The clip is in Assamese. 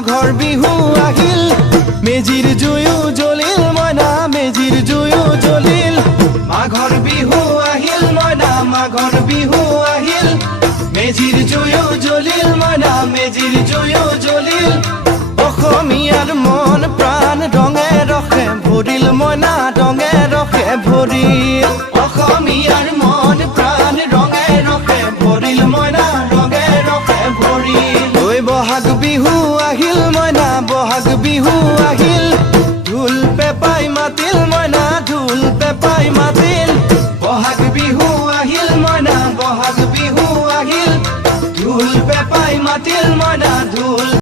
মাঘৰ বিহু আহিল মেজিৰ জুয়ো জ্বলিল মইনা মেজিৰ জুয়ো জ্বলিল মাঘৰ বিহু আহিল মইনা মাঘৰ বিহু আহিল মেজিৰ জুয়ো জ্বলিল মইনা মেজিৰ জুয়ো জ্বলিল অসমীয়াৰ মন প্ৰাণ ৰঙে ৰসে ভৰিল মইনা ৰঙে ৰসে ভৰিল অসমীয়াৰ মন প্ৰাণ ৰঙে ৰসে ভৰিল মইনা ৰঙে ৰসে ভৰিল ঐ বহাগ বিহু আহিল মইনা বহাগ বিহু আহিল ঢোল পেপাই মাতিল মইনা ঢোল পেপাই মাতিল বহাগ বিহু আহিল মইনা বহাগ বিহু আহিল ঢোল পেপাই মাতিল মইনা ঢোল